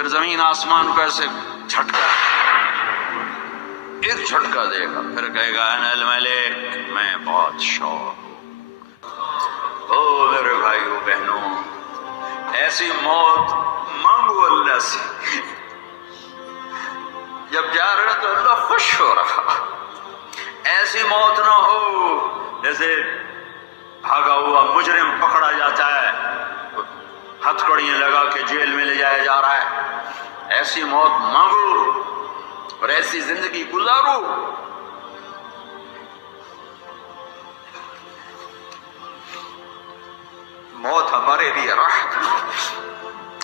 پھر زمین آسمان کو ایسے جھٹکا، ایک جھٹکا دے گا، پھر کہے گا انا الملک، میں بادشاہ ہوں۔ او میرے بھائیو بہنوں، ایسی موت مانگو اللہ سے، جب جا رہے تو اللہ خوش ہو رہا۔ ایسی موت نہ ہو جیسے بھاگا ہوا مجرم پکڑا جاتا ہے، ہتھکڑیاں لگا کے جیل میں لے جایا جا رہا ہے۔ ایسی موت مانگو اور ایسی زندگی گزارو۔ موت ہمارے لیے راحت،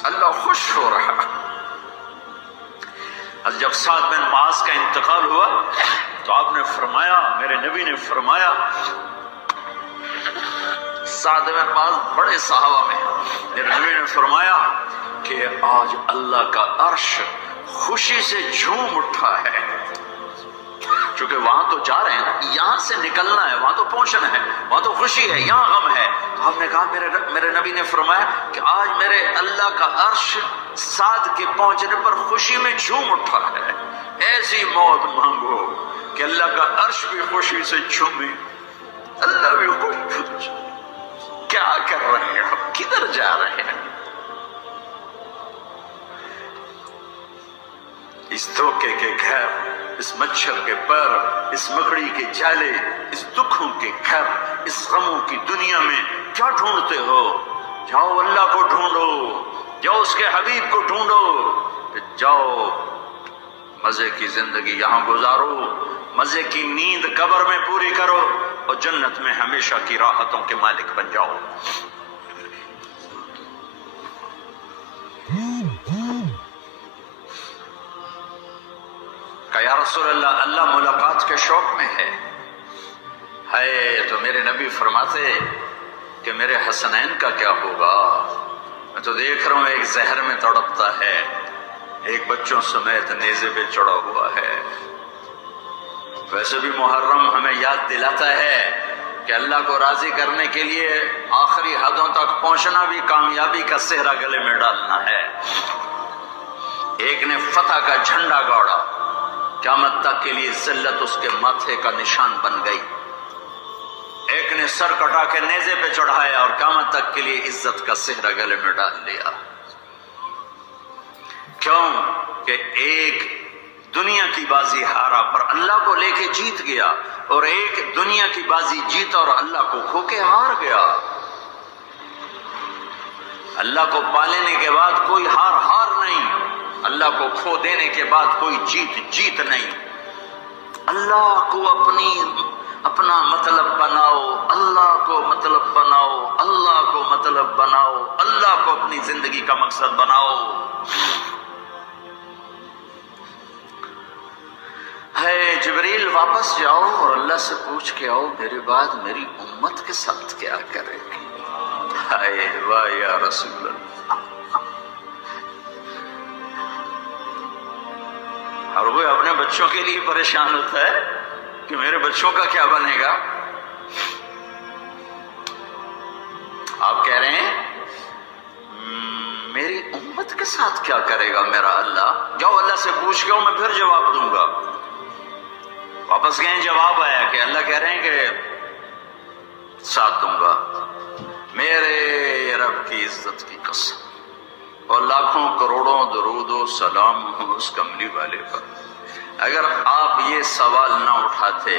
اللہ خوش ہو رہا۔ جب سعد بن معاذ کا انتقال ہوا تو آپ نے فرمایا، میرے نبی نے فرمایا، سعد بن معاذ بڑے صحابہ میں، میرے نبی نے فرمایا کہ آج اللہ کا عرش خوشی سے جھوم اٹھا ہے، چونکہ وہاں تو جا رہے ہیں، یہاں سے نکلنا ہے، وہاں تو پہنچنا ہے، وہاں تو خوشی ہے، یہاں غم ہے۔ تو ہم نے کہا، میرے نبی نے فرمایا کہ آج میرے اللہ کا عرش سعد کے پہنچنے پر خوشی میں جھوم اٹھا ہے۔ ایسی موت مانگو کہ اللہ کا عرش بھی خوشی سے جھومے، اللہ بھی خوش ہو۔ کیا کر رہے ہو؟ کدھر جا رہے ہیں؟ اس دھوکے کے گھر، اس مچھر کے پر، اس مکڑی کے جالے، اس دکھوں کے گھر، اس غموں کی دنیا میں کیا ڈھونڈتے ہو؟ جاؤ اللہ کو ڈھونڈو، جاؤ اس کے حبیب کو ڈھونڈو، جاؤ مزے کی زندگی یہاں گزارو، مزے کی نیند قبر میں پوری کرو اور جنت میں ہمیشہ کی راحتوں کے مالک بن جاؤ۔ کہ یا رسول اللہ، اللہ ملاقات کے شوق میں ہے۔ تو میرے نبی فرماتے کہ میرے حسنین کا کیا ہوگا؟ میں تو دیکھ رہا ہوں ایک زہر میں تڑپتا ہے، ایک بچوں سمیت نیزے پہ چڑھا ہوا ہے۔ ویسے بھی محرم ہمیں یاد دلاتا ہے کہ اللہ کو راضی کرنے کے لیے آخری حدوں تک پہنچنا بھی کامیابی کا صحرا گلے میں ڈالنا ہے۔ ایک نے فتح کا جھنڈا گاڑا، قیامت تک کے لیے ذلت اس کے ماتھے کا نشان بن گئی۔ ایک نے سر کٹا کے نیزے پہ چڑھایا اور قیامت تک کے لیے عزت کا صحرا گلے میں ڈال لیا۔ کیوں کہ ایک دنیا کی بازی ہارا پر اللہ کو لے کے جیت گیا، اور ایک دنیا کی بازی جیتا اور اللہ کو کھو کے ہار گیا۔ اللہ کو پالینے کے بعد کوئی ہار نہیں، اللہ کو کھو دینے کے بعد کوئی جیت نہیں۔ اللہ کو اپنا مطلب بناؤ، اللہ کو مطلب بناؤ، اللہ کو مطلب بناؤ، اللہ کو اپنی زندگی کا مقصد بناؤ۔ جبریل واپس جاؤ اور اللہ سے پوچھ کے آؤ میرے بعد میری امت کے ساتھ کیا کرے گی؟ واہ یا رسول اللہ۔ اور وہ اپنے بچوں کے لیے پریشان ہوتا ہے کہ میرے بچوں کا کیا بنے گا۔ آپ کہہ رہے ہیں میری امت کے ساتھ کیا کرے گا میرا اللہ؟ جاؤ اللہ سے پوچھ کے میں پھر جواب دوں گا۔ واپس گئے، جواب آیا کہ اللہ کہہ رہے ہیں کہ ساتھ دوں گا، میرے رب کی عزت کی قسم، اور لاکھوں کروڑوں درود و سلام ہوں اس کملی والے پر۔ اگر آپ یہ سوال نہ اٹھاتے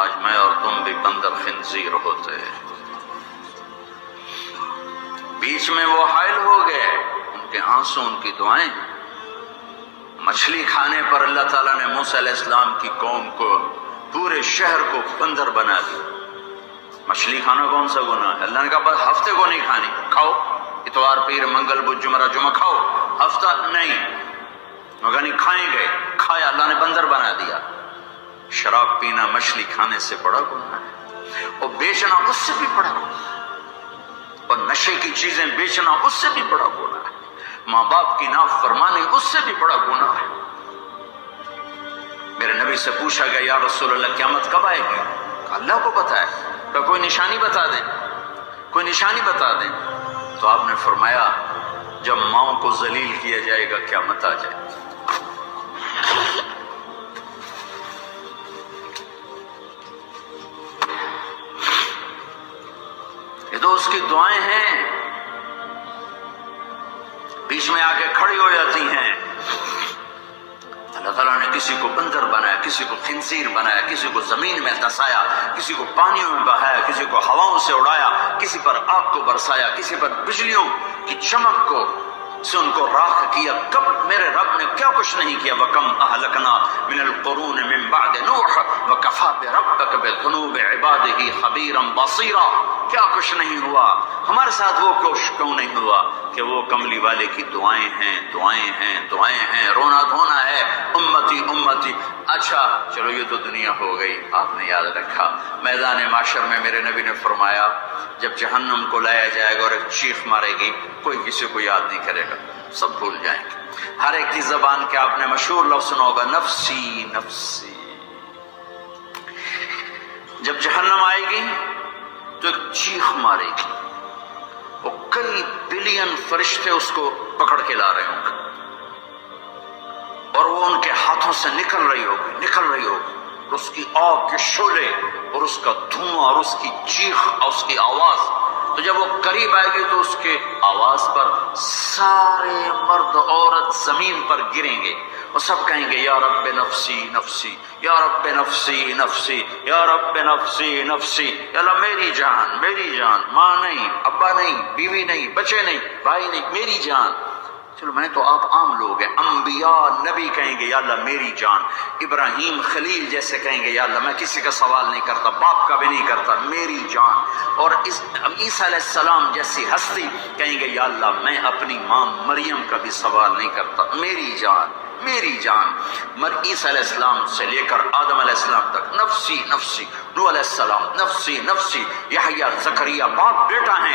آج میں اور تم بھی بندر خنزیر ہوتے۔ بیچ میں وہ حائل ہو گئے، ان کے آنسو، ان کی دعائیں۔ مچھلی کھانے پر اللہ تعالیٰ نے موسیٰ علیہ السلام کی قوم کو، پورے شہر کو بندر بنا دیا۔ مچھلی کھانا کون سا گناہ ہے؟ اللہ نے کہا بس ہفتے کو نہیں کھانی، کھاؤ، اتوار پیر منگل بدھ جمعہ جمعہ کھاؤ، ہفتہ نہیں۔ مگر نہیں کھائیں گے، کھایا، اللہ نے بندر بنا دیا۔ شراب پینا مچھلی کھانے سے بڑا گناہ ہے، اور بیچنا اس سے بھی بڑا گناہ ہے، اور نشے کی چیزیں بیچنا اس سے بھی بڑا گناہ ہے، ماں باپ کی نافرمانی اس سے بھی بڑا گناہ ہے۔ میرے نبی سے پوچھا گیا یا رسول اللہ قیامت کب آئے گی؟ اللہ کو پتہ ہے، تو کوئی نشانی بتا دیں، کوئی نشانی بتا دیں۔ تو آپ نے فرمایا جب ماؤں کو ذلیل کیا جائے گا قیامت آ جائے گی۔ یہ تو اس کی دعائیں ہیں، بیچ میں آ کے کھڑی ہو جاتی ہیں۔ اللہ تعالیٰ نے کسی کو بندر بنایا، کسی کو خنزیر بنایا، کسی کو زمین میں دھسایا، کسی کو پانیوں میں بہایا، کسی کو ہواؤں سے اڑایا، کسی پر آگ کو برسایا، کسی پر بجلیوں کی چمک کو سے ان کو راکھ کیا۔ کب میرے رب نے کیا کچھ نہیں کیا۔ وَكَمْ أَهْلَكْنَا مِنَ الْقُرُونِ مِنْ بَعْدِ نُوحٍ وَكَفَى بِرَبِّكَ بِذُنُوبِ عِبَادِهِ خَبِيرًا بَصِيرًا۔ کیا کچھ نہیں ہوا، ہمارے ساتھ وہ کچھ کیوں نہیں ہوا کہ وہ کملی والے کی دعائیں ہیں، دعائیں ہیں، دعائیں ہیں، رونا دھونا ہے، امتی امتی۔ اچھا چلو یہ تو دنیا ہو گئی، آپ نے یاد رکھا میدان معاشر میں میرے نبی نے فرمایا جب جہنم کو لایا جائے گا اور ایک چیخ مارے گی، کوئی کسی کو یاد نہیں کرے گا، سب بھول جائیں گے۔ ہر ایک کی زبان کے آپ نے مشہور لفظ سنا ہوگا، نفسی نفسی۔ جب جہنم آئے گی تو ایک چیخ مارے گی، وہ کئی بلین فرشتے اس کو پکڑ کے لا رہے ہوں گے اور وہ ان کے ہاتھوں سے نکل رہی ہوگی، اور اس کی آگ کے شعلے اور اس کا دھواں اور اس کی چیخ اور اس کی آواز، تو جب وہ قریب آئے گی تو اس کے آواز پر سارے مرد عورت زمین پر گریں گے اور سب کہیں گے یا رب نفسی نفسی، یا رب نفسی نفسی، یا رب نفسی نفسی، یا اللہ میری جان، میری جان، ماں نہیں، ابا نہیں، بیوی نہیں، بچے نہیں، بھائی نہیں، میری جان۔ چلو میں تو آپ عام لوگ ہیں، انبیاء نبی کہیں گے یا اللہ میری جان، ابراہیم خلیل جیسے کہیں گے یا اللہ میں کسی کا سوال نہیں کرتا، باپ کا بھی نہیں کرتا، میری جان، اور عیسیٰ علیہ السلام جیسی ہستی کہیں گے یا اللہ میں اپنی ماں مریم کا بھی سوال نہیں کرتا، میری جان، میری جان۔ عیسیٰ علیہ السلام سے لے کر آدم علیہ السلام تک نفسی نفسی، نوح علیہ السلام نفسی نفسی، یحییٰ زکریا باپ بیٹا ہیں